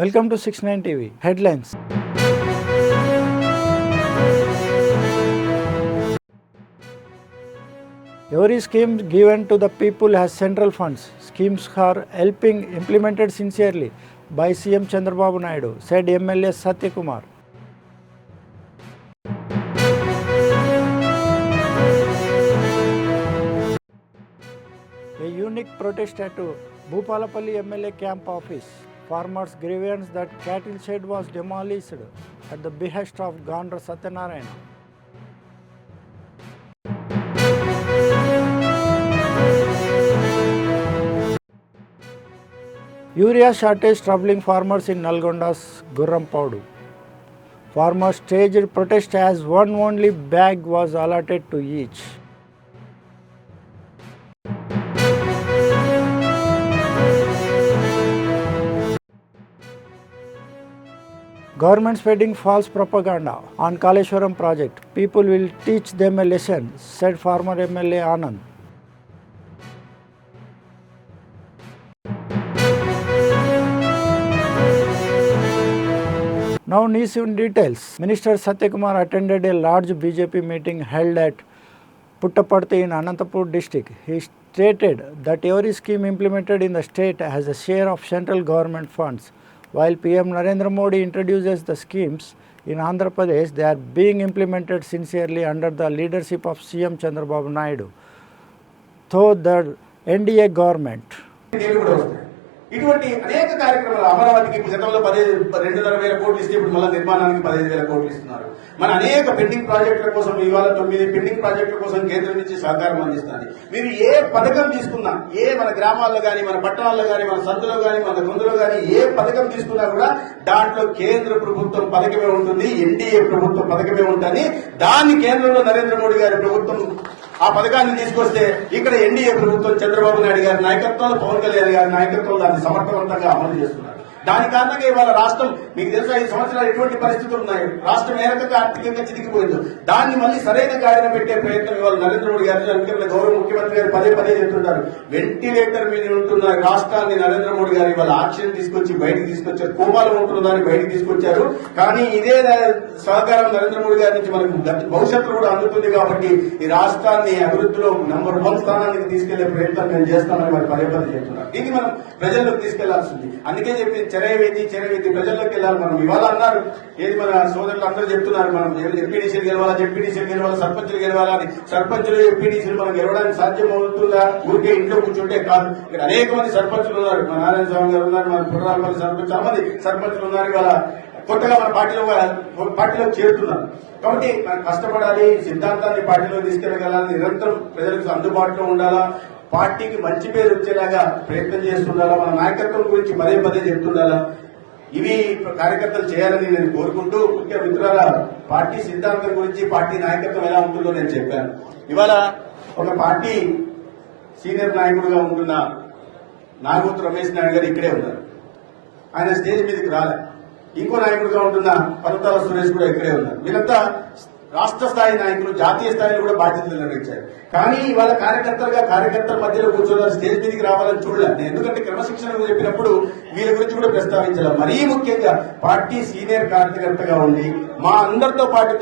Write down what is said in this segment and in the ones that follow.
Welcome to 69 TV. Headlines. Every scheme given to the people has central funds. Schemes are helping implemented sincerely by CM Chandrababu Naidu, said MLA Satyakumar. A unique protest at Bhupalapalli MLA camp office. Farmers' grievance that cattle shed was demolished at the behest of Gandra Satyanarayana. Urea shortage troubling farmers in Nalgonda's Gurrampadu. Farmers staged protest as one only bag was allotted to each. Government spreading false propaganda on Kaleshwaram project. People will teach them a lesson, said former MLA Anand. Now news in details. Minister Satyakumar attended a large BJP meeting held at Puttaparthi in Anantapur district. He stated that every scheme implemented in the state has a share of central government funds. While PM Narendra Modi introduces the schemes in Andhra Pradesh, they are being implemented sincerely under the leadership of CM Chandrababu Naidu. Though the NDA government. ఇటువంటి అనేక కార్యక్రమాలు అమరావతికి గతంలో 2,500 కోట్లు ఇస్తే ఇప్పుడు మళ్ళీ నిర్మాణానికి 15,000 కోట్లు ఇస్తున్నారు. మన అనేక పెండింగ్ ప్రాజెక్టుల కోసం ఇవాళ 9 పెండింగ్ ప్రాజెక్టుల కోసం కేంద్రం నుంచి సహకారం అందిస్తున్నది. మీరు ఏ పథకం తీసుకున్నా, మన గ్రామాల్లో కానీ, మన పట్టణాల్లో కానీ, మన సందులో కానీ, మన గొంతులో కానీ ఏ పథకం తీసుకున్నా కూడా దాంట్లో కేంద్ర ప్రభుత్వం పథకమే ఉంటుంది, ఎన్డీఏ ప్రభుత్వం పథకమే ఉంటుంది. దాన్ని కేంద్రంలో నరేంద్ర మోడీ గారి ప్రభుత్వం ఆ పథకాన్ని తీసుకొస్తే ఇక్కడ ఎన్డీఏ ప్రభుత్వం చంద్రబాబు నాయుడు గారి నాయకత్వంలో, పవన్ కళ్యాణ్ గారి నాయకత్వంలో దాన్ని సమర్థవంతంగా అమలు చేస్తున్నారు. దాని కారణంగా ఇవాళ రాష్ట్రం మీకు తెలుసా 5 సంవత్సరాలు ఎటువంటి పరిస్థితులు ఉన్నాయి, రాష్ట్రం ఏ రకంగా ఆర్థికంగా చితికిపోయిందో దాన్ని మళ్ళీ సరైన గాడిన పెట్టే ప్రయత్నం ఇవాళ నరేంద్ర మోడీ గారు, గౌరవ ముఖ్యమంత్రి గారు పదే చెప్తుంటారు. వెంటిలేటర్ మీద ఉంటున్న రాష్ట్రాన్ని నరేంద్ర మోడీ గారు ఇవాళ ఆక్సిజన్ తీసుకొచ్చి బయటకు తీసుకొచ్చారు, కోమాలో ఉంటున్న దాన్ని బయటకు తీసుకొచ్చారు. కానీ ఇదే సహకారం నరేంద్ర మోడీ గారి నుంచి మనకు భవిష్యత్తులో కూడా అందుతుంది. కాబట్టి ఈ రాష్ట్రాన్ని అభివృద్ధిలో నంబర్ 1 స్థానానికి తీసుకెళ్లే ప్రయత్నం మేము చేస్తామని వారు పదే చెప్తున్నారు. దీన్ని మనం ప్రజల్లోకి తీసుకెళ్లాల్సింది. అందుకే చెప్పి చెరవేది ప్రజల్లోకి వెళ్ళాలి. మనం ఇవాళ అన్నారు, ఏది మన సోదరులు అందరూ చెప్తున్నారు, మనం ఎంపీడీసీలు గెలవాలా, జెడ్పీడీసీలు గెలవాలా, సర్పంచులు గెలవాలా అని. సర్పంచులు ఎంపీడీసీలు మనం గెలవడానికి సాధ్యం అవుతుందా? ఊరికే ఇంట్లో కూర్చుంటే కాదు. ఇక్కడ అనేక మంది సర్పంచులు ఉన్నారు. మన నారాయణ స్వామి గారు ఉన్నారు, మన పుట్టాలపల్లి సర్పంచ్, చాలా మంది సర్పంచులు ఉన్నారు. ఇవాళ కొత్తగా మన పార్టీలో చేరుతున్నారు. కాబట్టి మనం కష్టపడాలి, సిద్ధాంతాన్ని పార్టీలో తీసుకెళ్లగలాలి, నిరంతరం ప్రజలకు అందుబాటులో ఉండాలా, పార్టీకి మంచి పేరు వచ్చేలాగా ప్రయత్నం చేస్తుండాలా, మన నాయకత్వం గురించి పదే చెప్తుండాలా. ఇవి కార్యకర్తలు చేయాలని నేను కోరుకుంటూ, ముఖ్య మిత్రుల పార్టీ సిద్ధాంతం గురించి, పార్టీ నాయకత్వం ఎలా ఉంటుందో నేను చెప్పాను. ఇవాళ ఒక పార్టీ సీనియర్ నాయకుడిగా ఉంటున్న నాగూతు రమేష్ నాయుడు గారు ఇక్కడే ఉన్నారు. ఆయన స్టేజ్ మీదకి రాలే. ఇంకో నాయకుడిగా ఉంటున్న పర్వతాల సురేష్ కూడా ఇక్కడే ఉన్నారు. వీళ్ళంతా రాష్ట్ర స్థాయి నాయకులు, జాతీయ స్థాయిలో కూడా బాధ్యతలు నిర్వహించారు. కానీ ఇవాళ కార్యకర్తల మధ్యలో కూర్చోవాలి, స్టేజ్ మీదకి రావాలని చూడలేదు. ఎందుకంటే క్రమశిక్షణ చెప్పినప్పుడు వీళ్ళ గురించి కూడా ప్రస్తావించాలి. మరీ ముఖ్యంగా పార్టీ సీనియర్ కార్యకర్తగా ఉండి మా అందరితో పాటు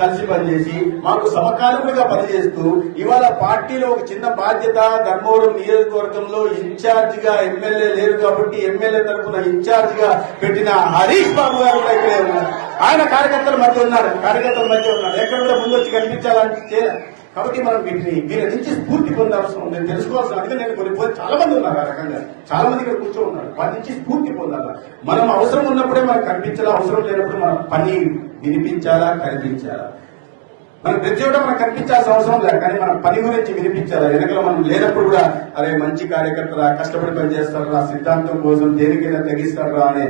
కలిసి పనిచేసి మాకు సమకాలీనంగా పనిచేస్తూ ఇవాళ పార్టీలో ఒక చిన్న బాధ్యత, ధర్మవరం నియోజకవర్గంలో ఇన్ఛార్జ్ గా ఎమ్మెల్యే లేరు కాబట్టి ఎమ్మెల్యే తరఫున ఇన్ఛార్జ్ గా పెట్టిన హరీష్ బాబు గారు కూడా ఇక్కడే ఉన్నారు. ఆయన కార్యకర్తల మధ్య ఉన్నారు. ఎక్కడ కూడా ముందు వచ్చి కనిపించాలని. కాబట్టి మనం వీళ్ళ నుంచి స్ఫూర్తి పొందాల్సిన ఉంది, తెలుసుకోవాల్సిన. అందుకే నేను చాలా మంది ఉన్నారు, ఆ రకంగా చాలా మంది ఇక్కడ కూర్చో ఉన్నారు. వారి నుంచి స్ఫూర్తి పొందాలా. మనం అవసరం ఉన్నప్పుడే మనకు కనిపించాలా, అవసరం లేనప్పుడు మన పని వినిపించాలా, కనిపించాలా. మనం ప్రతి చోట మనకు కనిపించాల్సిన అవసరం లేదు, కానీ మన పని గురించి వినిపించాలా. వెనకలో మనం లేనప్పుడు కూడా అరే మంచి కార్యకర్తరా, కష్టపడి పనిచేస్తారా, సిద్ధాంతం కోసం దేనికైనా తెగిస్తారా అనే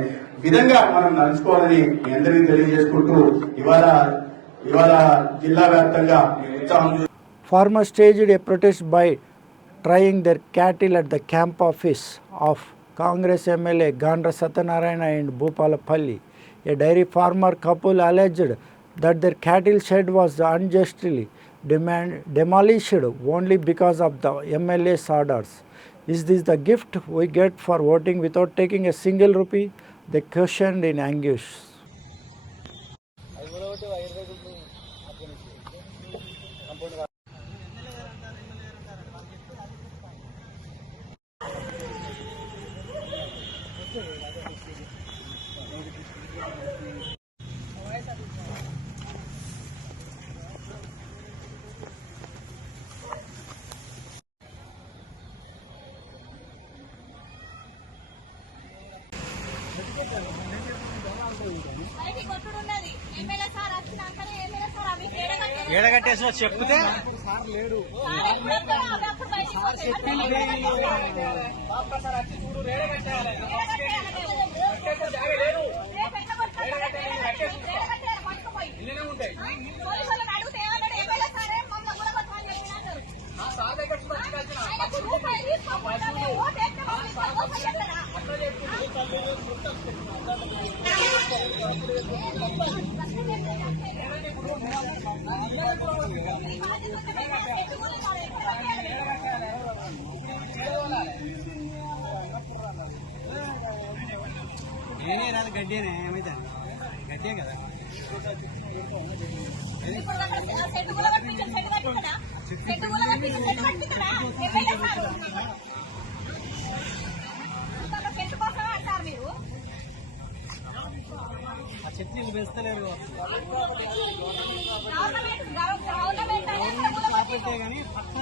విధంగా మనం నడుచుకోవాలని మీ అందరికీ తెలియజేసుకుంటూ ఇవాళ జిల్లా వ్యాప్తంగా Farmers staged a protest by trying their cattle at the camp office of Congress MLA Gandra Satyanarayana and Bhupalapalli. A dairy farmer couple alleged that their cattle shed was unjustly demolished only because of the MLA's orders. Is this the gift we get for voting without taking a single rupee? They questioned in anguish. ఏడగట్టేసి చెప్తే నేనే రాదు గడ్డేనే ఏమైతే గడ్డే కదా ఆ చెట్లు పెంచలేరు కానీ పక్క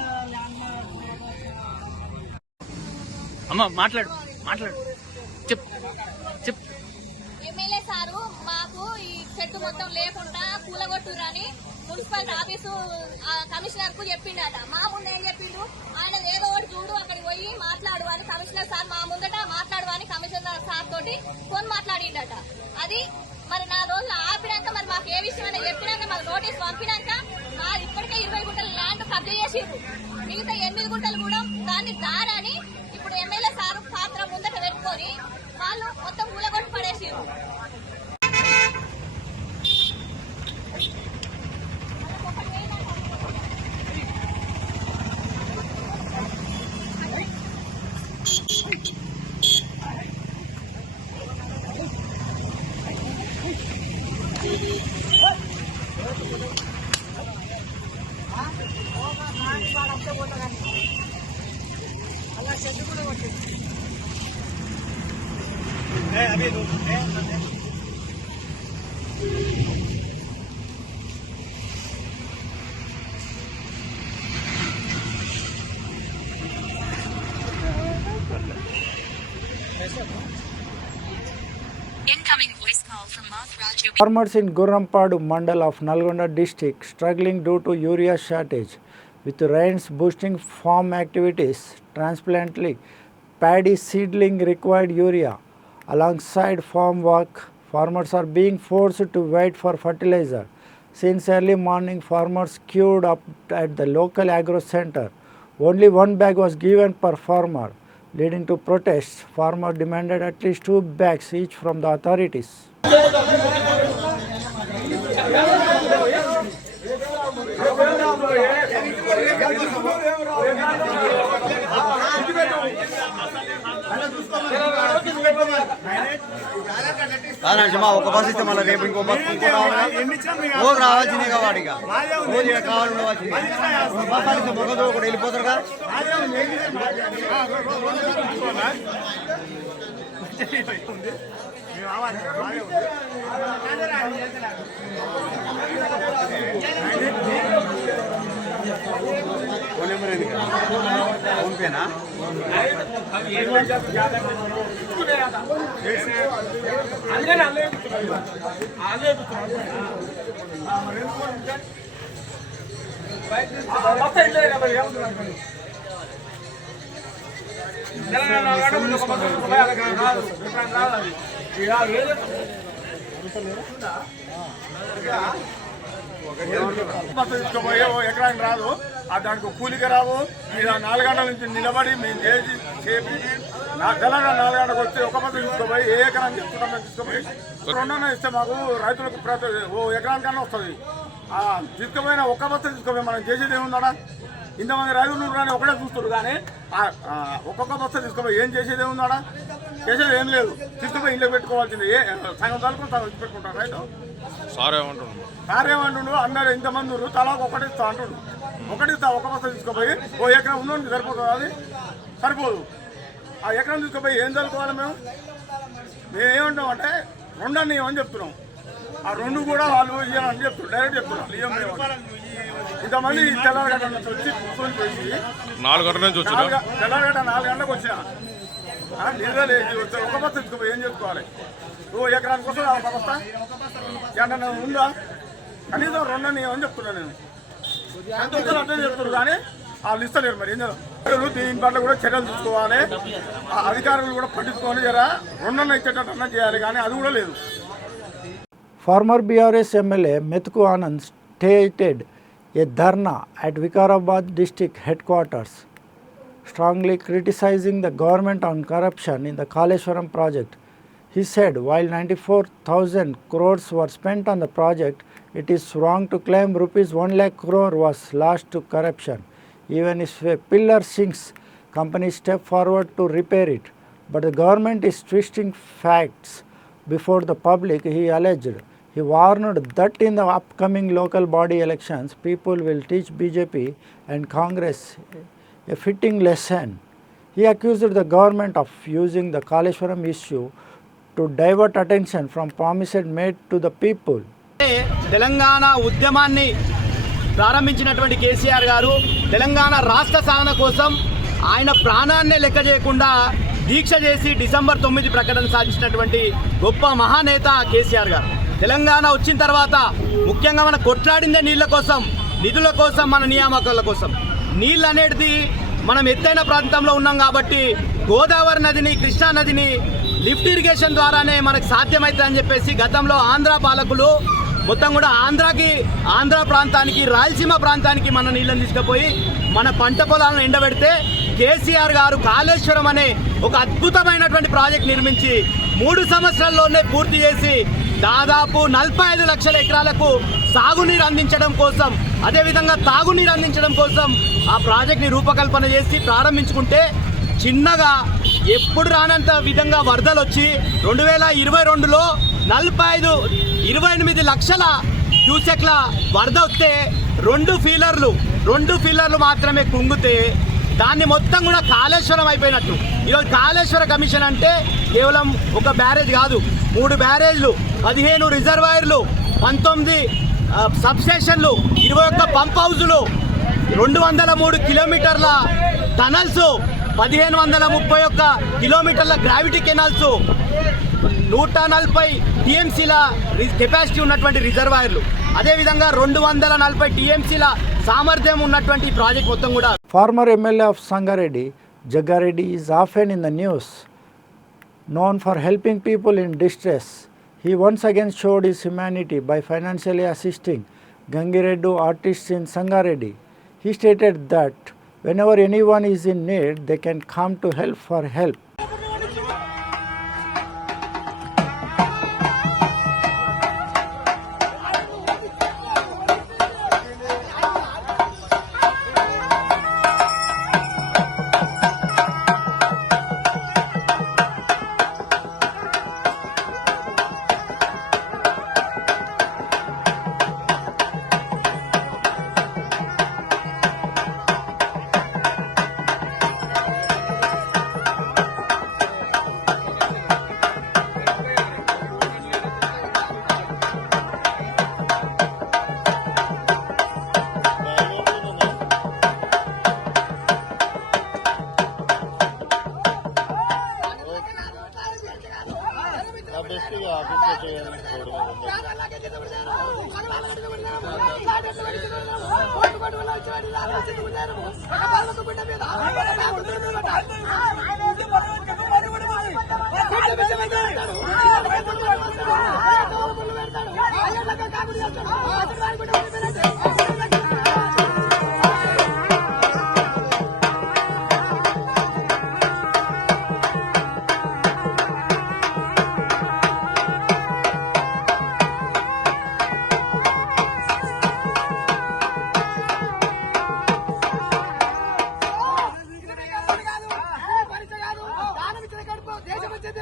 అమ్మ మాట్లాడు చెప్పు ఎమ్మెల్యే సారు మాకు ఈ చెట్టు మొత్తం లేకుండా కూలగొట్టురని మున్సిపల్ ఆఫీసు కమిషనర్ కు చెప్పిండట. మా ముందు ఏం చెప్పిండు, ఆయన ఏదో ఒకటి చూడు అక్కడికి పోయి మాట్లాడు అని కమిషనర్ సార్ మా ముందట మాట్లాడు అని కమిషనర్ సార్ తోటి ఫోన్ మాట్లాడిండట. అది మరి నా రోజులు ఆపినాక మరి మాకు ఏ విషయం చెప్పినాక మాకు నోటీస్ పంపినాక ఇప్పటికే 20 గుంటల ల్యాండ్ కబ్జా చేసిర్రు. మిగతా 8 గుంటలు కూడా దాన్ని దారని ఇప్పుడు ఎమ్మెల్యే సారు పాత్ర ముందట పెట్టుకొని వాళ్ళు మొత్తం కూలగొట్టి పడేసిర్రు. Incoming voice call from Raju. Farmers in Gurrampadu mandal of Nalgonda district struggling due to urea shortage. With rains boosting farm activities, transplanting paddy seedling required urea. Alongside farm work, farmers are being forced to wait for fertilizer. Since early morning, farmers queued up at the local agro center. Only one bag was given per farmer, leading to protests. Farmers demanded at least 2 bags each from the authorities. ఒక bus ఇస్తే మళ్ళీ రేపు ఇంకో bus రోజు రావాల్సిందే వాడిగా రోజు కావాలి ఉండవలసింది మొగదు ఒకటి వెళ్ళిపోతారు కదా ఫోన్ పేనా తీసుకోపోయే ఎకరానికి రాదు, దానికి కూలికి రావు. ఇలా 4 గంటల నుంచి నిలబడి మేము చేసి తెలంగాణ 4 గంటలకు వస్తే ఒక బస్సు తీసుకోపోయి ఏ ఎకరాన్ని తీసుకుంటాం తీసుకుపోయి 2 ఇస్తే మాకు రైతులకు ఓ ఎకరానికన్నా వస్తుంది. తీసుకుపోయినా ఒక్క బస్సు తీసుకుపోయి మనం చేసేది ఏముందా? ఇంతమంది రైతులు కానీ ఒకటే చూస్తారు కానీ ఒక్కొక్క బస్సు తీసుకుపోయి ఏం చేసేది ఏముందా? చేసేది ఏం లేదు. తీసుకుపోయి ఇంట్లో పెట్టుకోవాల్సింది. సగం తలుపు సగం పెట్టుకుంటారు. రైతు సార్ ఏమంటుండు అందరు ఇంతమంది తలా ఒకటి ఇస్తా అంటుండు. ఒకటి ఇస్తా ఒక బస్తా తీసుకుపోయి ఓ ఎకరం ఉన్నోడికి సరిపోతుంది. అది సరిపోదు. ఆ ఎకరం తీసుకుపోయి ఏం చదువుకోవాలి? మేము ఏమంటామంటే రెండని ఏమని చెప్తున్నాం. ఆ రెండు కూడా వాళ్ళు ఇవ్వాలని చెప్తున్నారు. డైరెక్ట్ చెప్తున్నారు ఇవ్వం మేము. ఇంతమంది తెల్లగడ్డ నుంచి వచ్చి కూర్చొని పోయి 4 గంటల నుంచి వచ్చి తెల్లగడ్డ 4 గంటలకు వచ్చిన నిద్రలే ఒక బస్తా తీసుకుపోయి ఏం చేసుకోవాలి? ఓ ఎకరానికి వస్తుంది ఒక బస్తా ఏమన్నా ఉందా? కనీసం రెండని ఏమని చెప్తున్నా నేను. సంతోషాలు అర్థం చెప్తున్నారు కానీ వాళ్ళు ఇస్తలేరు. మరి ఏం చేద్దాం? దీని పట్ల కూడా చర్యలు తీసుకోవాలి. అధికారులు కూడా పట్టించుకోవాలి. జరా రెండన్న ఇచ్చేటట్టు అన్న చేయాలి కానీ అది కూడా లేదు. Former BRS MLA Mithku Anand stated a dharna at Vikarabad district headquarters, strongly criticizing the government on corruption in the Kaleshwaram project. He said while 94,000 crores were spent on the project, it is wrong to claim rupees 1 lakh crore was lost to corruption. Even if a pillar sinks, companies step forward to repair it. But the government is twisting facts before the public, he alleged. He warned that in the upcoming local body elections, people will teach BJP and Congress a fitting lesson. He accused the government of using the Kaleshwaram issue to divert attention from promises made to the people. Telangana ఉద్యమాన్ని ప్రారంభించినటువంటి కేసీఆర్ గారు తెలంగాణ రాష్ట్ర సాధన కోసం ఆయన ప్రాణాన్నే లెక్క చేయకుండా దీక్ష చేసి December 9 ప్రకటన సాధించినటువంటి గొప్ప మహానేత కేసీఆర్ గారు. తెలంగాణ వచ్చిన తర్వాత ముఖ్యంగా మన కొట్లాడిందే నీళ్ళ కోసం, నిధుల కోసం, మన నియామకాల కోసం. నీళ్ళు అనేది మనం ఎత్తైన ప్రాంతంలో ఉన్నాం కాబట్టి గోదావరి నదిని, కృష్ణా నదిని లిఫ్ట్ ఇరిగేషన్ ద్వారానే మనకు సాధ్యమవుతుందని చెప్పేసి గతంలో ఆంధ్ర పాలకులు మొత్తం కూడా ఆంధ్ర ప్రాంతానికి, రాయలసీమ ప్రాంతానికి మన నీళ్ళని తీసుకుపోయి మన పంట పొలాలను ఎండబెడితే కేసీఆర్ గారు కాళేశ్వరం అనే ఒక అద్భుతమైనటువంటి ప్రాజెక్ట్ నిర్మించి 3 సంవత్సరాల్లోనే పూర్తి చేసి దాదాపు 45 లక్షల ఎకరాలకు సాగునీరు అందించడం కోసం, అదేవిధంగా తాగునీరు అందించడం కోసం ఆ ప్రాజెక్ట్ని రూపకల్పన చేసి ప్రారంభించుకుంటే చిన్నగా ఎప్పుడు రానంత విధంగా వరదలు వచ్చి 2022లో 28 లక్షల క్యూసెక్ల వరద వస్తే 2 ఫీలర్లు మాత్రమే కుంగితే దాన్ని మొత్తం కూడా కాళేశ్వరం అయిపోయినట్టు. ఈరోజు కాళేశ్వర కమిషన్ అంటే కేవలం ఒక బ్యారేజ్ కాదు, 3 బ్యారేజ్లు, 15 రిజర్వాయర్లు, 19 సబ్స్టేషన్లు, 21 పంప్ హౌజులు, 203 కిలోమీటర్ల టనల్స్, 1531 కిలోమీటర్ల గ్రావిటీ కెనాల్స్, 140 టీఎంసీల కెపాసిటీ ఉన్నటువంటి రిజర్వాయర్లు, అదేవిధంగా 240 టీఎంసీల సామర్థ్యం ఉన్నటువంటి ప్రాజెక్ట్ మొత్తం కూడా. Former MLA of Sangareddy, Jaggareddy, is often in the news, known for helping people in distress. He once again showed his humanity by financially assisting Gangireddu artists in Sangareddy. He stated that whenever anyone is in need, they can come to help for help. దేశం వచ్చేది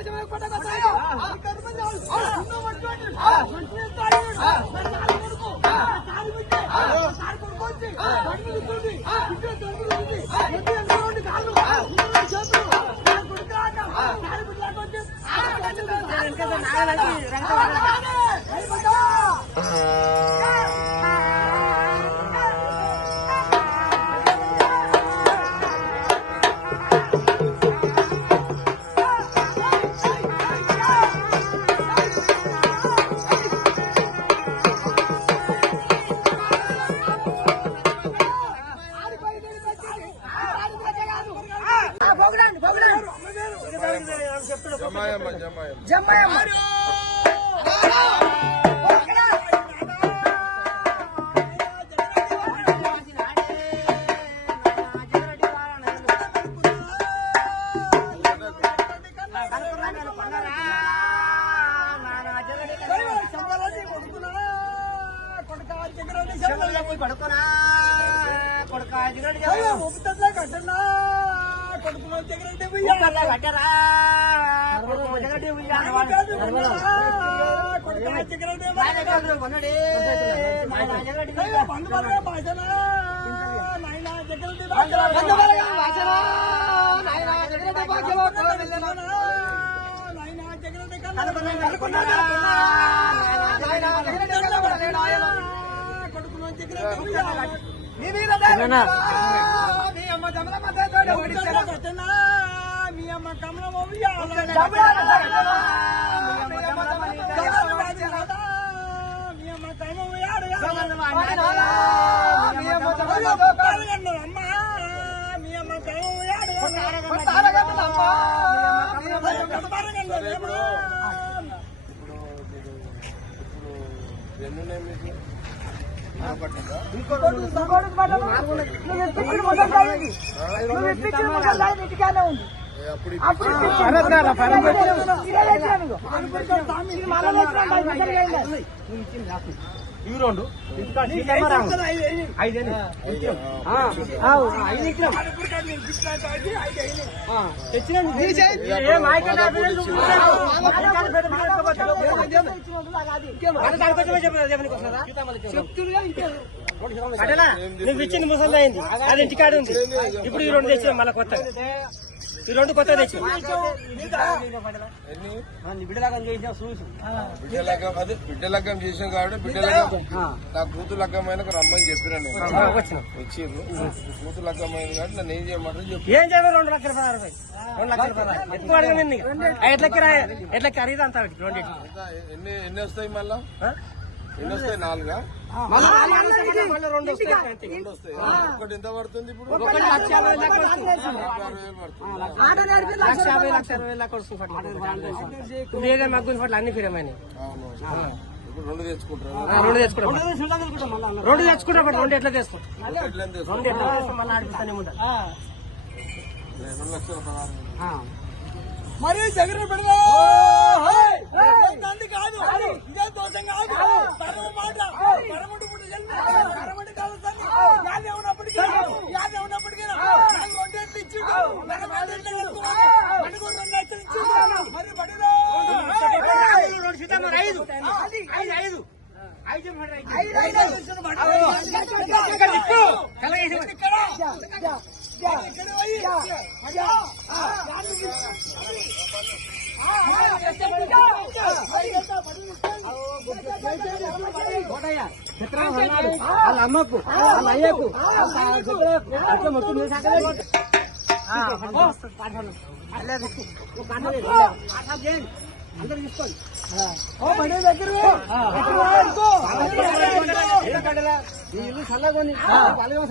నువ్వు ఇచ్చింది ముసలి అయింది, అది ఇంటికాడ ఉంది. ఇప్పుడు ఈ 2 తెచ్చిన మళ్ళీ కొత్త, ఈ 2 కొత్త తెచ్చిన బిడ్డలగ్గం చేసాం కాబట్టి బిడ్డలగ్గం నా కూతురు లగ్గమైన రమ్మని చెప్పినా నేను వచ్చిర్రు. కూతురు లగ్గమైంది కాబట్టి నన్ను ఏం చేయమంటారు చెప్పి ఏం చేయాలి. 2,16,000 ఎక్కువ అడగండి. ఎట్లా ఖరీదు అంతా ఎన్ని వస్తాయి మళ్ళా? ఎన్ని వస్తాయి? 4 వస్తాయి. ఒకటి ఎంత పడుతుంది ఇప్పుడు? 1,50,000 పడుతుంది. మగ్గుని పట్ల అన్ని ఫిరమైనాయి. ఇప్పుడు 2 తెచ్చుకుంటారు. 2 తెచ్చుకుంటాం. 2 తెచ్చుకుంటాం. 2 ఎట్లా తెచ్చుకుంటాం? 2 ఎట్లా తెస్తాం? మళ్ళీ ఆడిపిస్తానే ఉంటాం. 2 లక్షల 16. మరి జగన్ పెడదా కాదు, ఇదే దోషం కాదు. పరమ మాట పరమటి పుట్టి పరమటి కాదు. యాదే ఉన్నప్పటికీ ఇచ్చి మరి పడిరా 5 వాళ్ళ అమ్మకు వాళ్ళ అయ్యకు మొత్తం అందరు తీసుకోండి. ఇల్లు చల్లగొని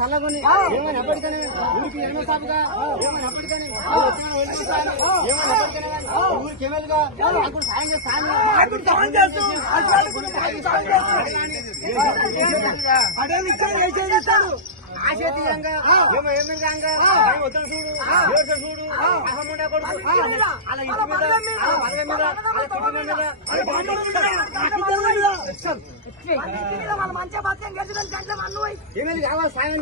చల్లగొని ఏమైనా ఎప్పటికైనా ఊరికి ఎన్నో సాగుగా ఏమైనా ఎప్పటికైనా ఊరికి ఎమ్మెల్యేగా సాయం చేస్తాను. ఆశీర్యంగా ఏమో ఎమ్మెల్యేగా వద్ద చూడు చూడు అసముండా కొడుకు అలా ఇంటి మీద పదవి మీద ఏమైనా కావాలి సాయం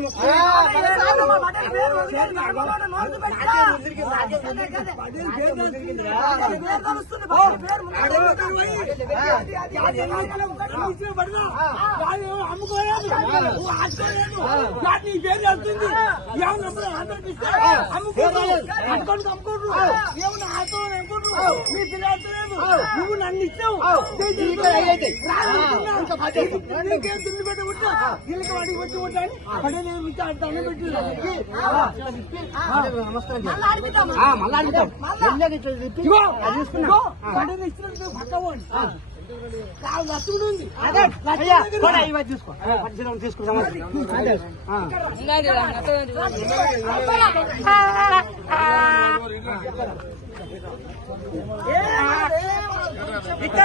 అమ్ముకోలేదు నీ పేరు వస్తుంది. ఏమన్నా అమ్ముకోరు ఏమన్నా ఆటో అనుకుంటున్నారు. నీ పిల్లలు లేదు నువ్వు నన్ను ఇచ్చావు నీకేం తిండి పెట్టి ఉంటా వీళ్ళకి వాడికి పెట్టి ఉంటాను పడే నేను దండం పెట్టి పడే ఇచ్చినట్టు పక్కవండి లక్ష్ముడు ఉంది తీసుకో తీసుకుంటాం ఇక్కడ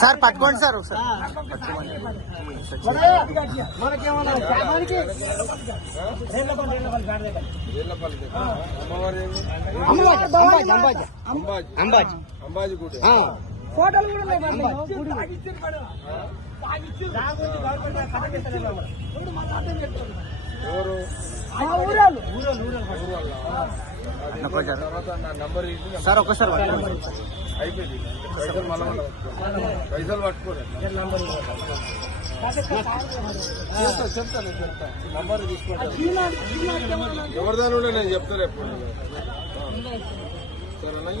సార్ పట్టుకోండి సార్ ఒకసారి ఫోటోలు కూడా సార్ ఒకసారి అయిపోయింది పైసలు పట్టుకోరు చెప్తాను నంబర్ తీసుకుంటాను ఎవరిదాని ఉండే నేను చెప్తాను ఎప్పుడు సరేనా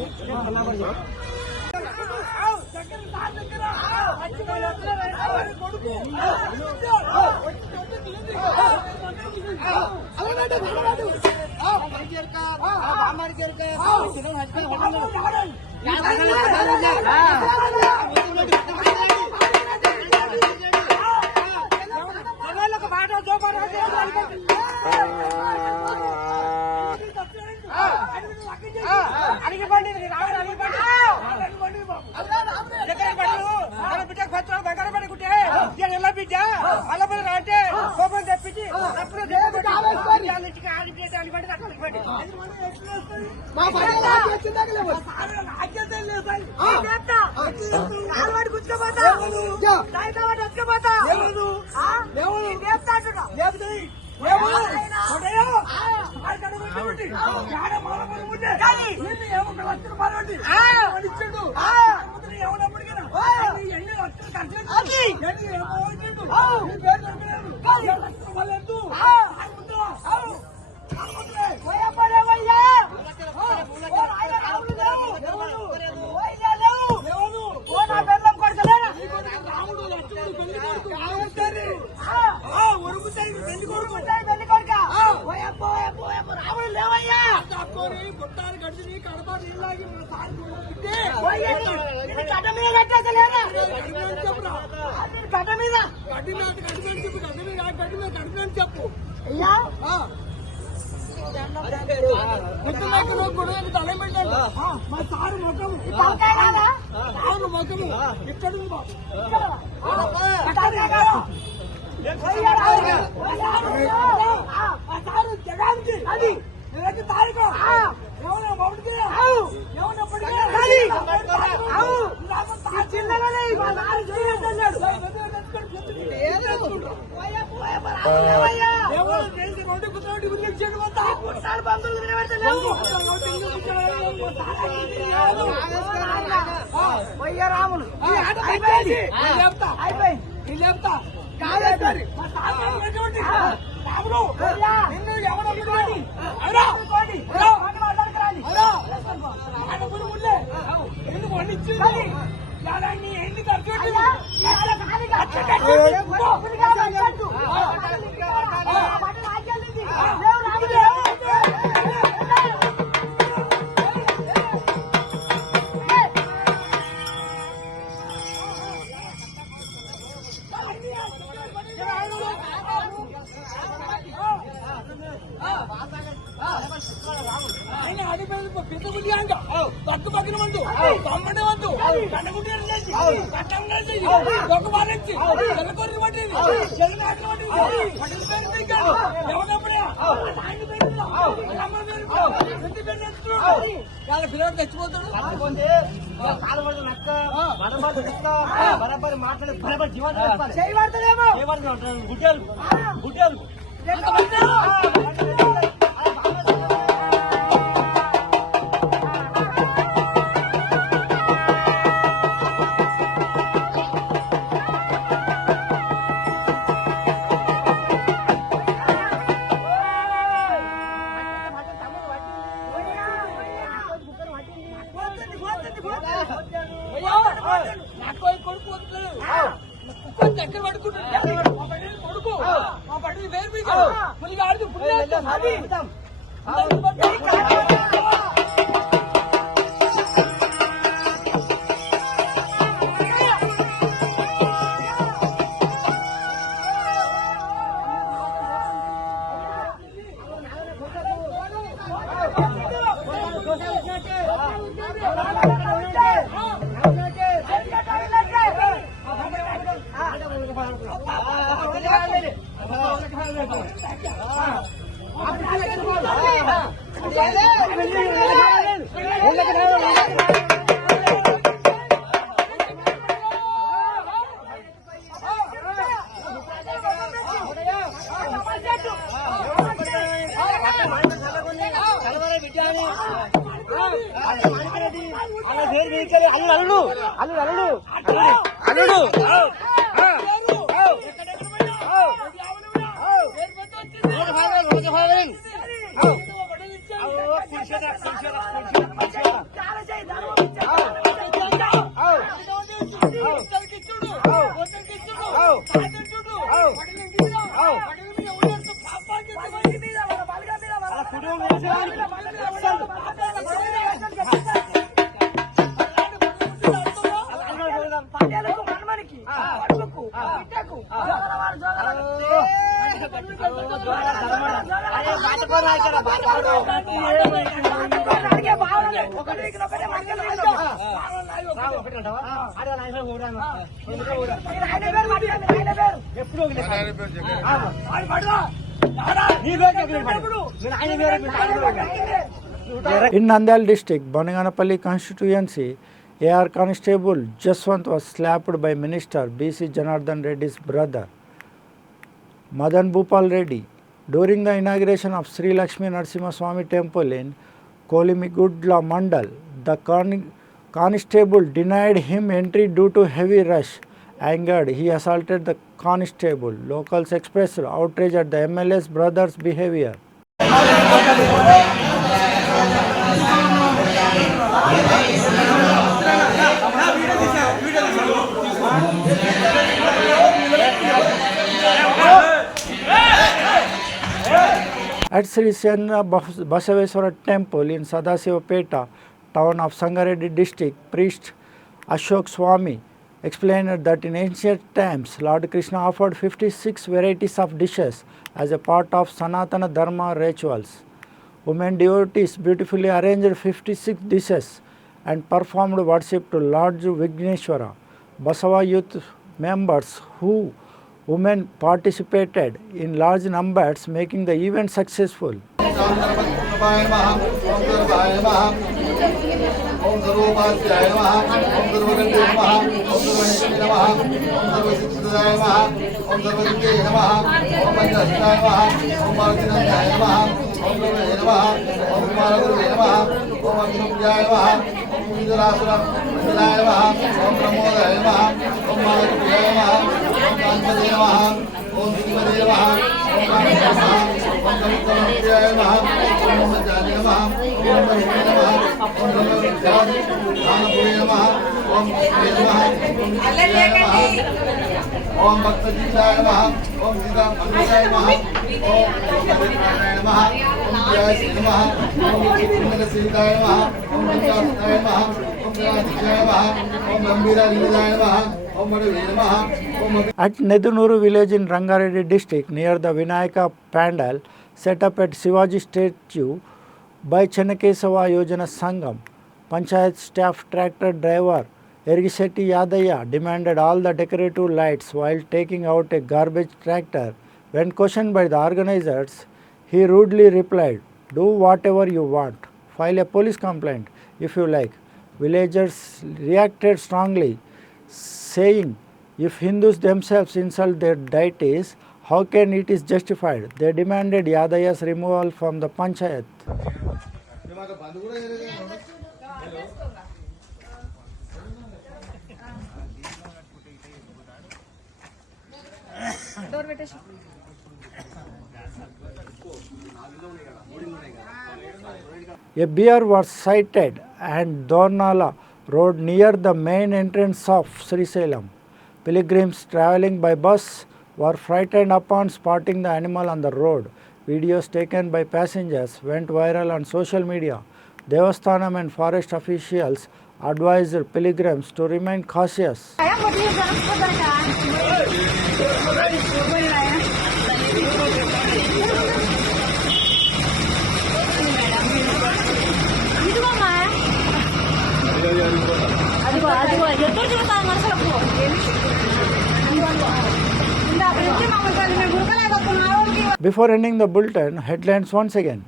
చెప్పు మా సారు ముఖము ఇక్కడ జగానికి అది తారీఖు ఏమన్నా బాబుకి రాములు అయిపోయింది చెప్తా కాదు రాములు నిన్ను ఎవరు ఎందుకు వండించి ఎన్ని ఖర్చు పక్కు పక్కన వంతు తమ్ముడి వంతు కన్నగుండి ఒక వారించి చెల్లకొర్రి పట్టింది చెల్లి ఆటలు పట్టింది పట్టిన పేరు ఎవడప్పుడే వాళ్ళ పిల్లలు తెచ్చిపోతాడు బరాబరి మాట్లాడి బరాబరి జీవనం చేయబడతాడేమో గుడ్డలు గుడ్డలు In Nandyal district, Banaganapalli constituency, AR Constable Jaswant was slapped by Minister BC Janardhan Reddy's brother, Madan Bhupal Reddy. During the inauguration of Sri Lakshmi Narasimha Swami temple in Kolimigudla Mandal, the constable denied him entry due to heavy rush. Angered, he assaulted the constable. Locals expressed outrage at the MLA's brother's behavior. At Sri Senna Basaveswara temple in Sadasivapeta, town of Sangareddy district, priest Ashok Swami explained that in ancient times Lord Krishna offered 56 varieties of dishes as a part of Sanatana Dharma rituals. Women devotees beautifully arranged 56 dishes and performed worship to Lord Vigneshwara. Basava youth members women participated in large numbers, making the event successful. ओम भक्त जीताय नमः ओम सीता मंगलाय नमः ओम नारायण नमः ओम जय श्री नमः ओम चित्तमल सीताय नमः ओम विकासाय नमः ओम राधिकाय नमः ओम गंभीरा लीलाय नमः ओम मधुवे नमः ओम At Nedunuru village in Rangareddy district, near the Vinayaka pandal set up at Shivaji statue by Chennakesava Yojana Sangam, Panchayat staff tractor driver Erigisetti Yadaya demanded all the decorative lights while taking out a garbage tractor. When questioned by the organizers, he rudely replied, "Do whatever you want. File a police complaint if you like." Villagers reacted strongly, saying, if Hindus themselves insult their deities, how can it is justified? They demanded Yadaya's removal from the Panchayat. A bear was sighted at Dornala road near the main entrance of Srisailam. Pilgrims travelling by bus were frightened upon spotting the animal on the road. Videos taken by passengers went viral on social media. Devasthanam and forest officials advised pilgrims to remain cautious. Before ending the bulletin, headlines once again.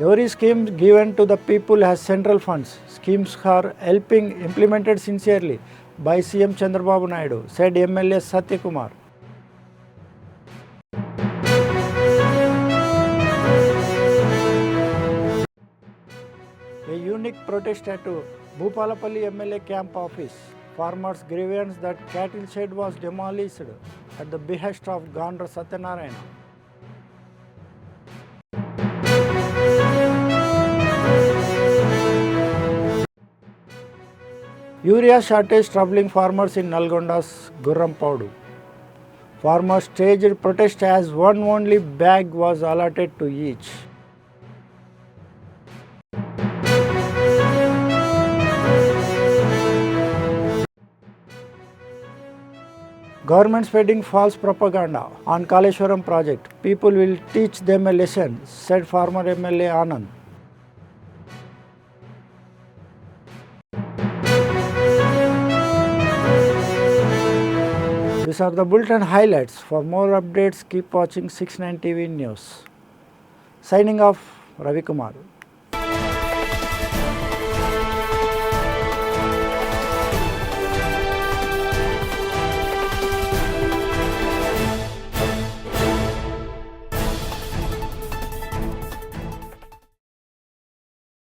Every scheme given to the people has central funds. Schemes are helping implemented sincerely by CM Chandrababu Naidu, said MLA Satyakumar. A unique protest at Bhupalapalli MLA camp office. Farmers' grievance that cattle shed was demolished at the behest of Gandra Satyanarayana. Urea shortage troubling farmers in Nalgonda's Gurrampaudu. Farmers staged protest as one only bag was allotted to each. Government spreading false propaganda on Kaleshwaram project. People will teach them a lesson, said former MLA Anand. These are the bulletin highlights. For more updates, keep watching 69 TV News. Signing off, Ravi Kumar.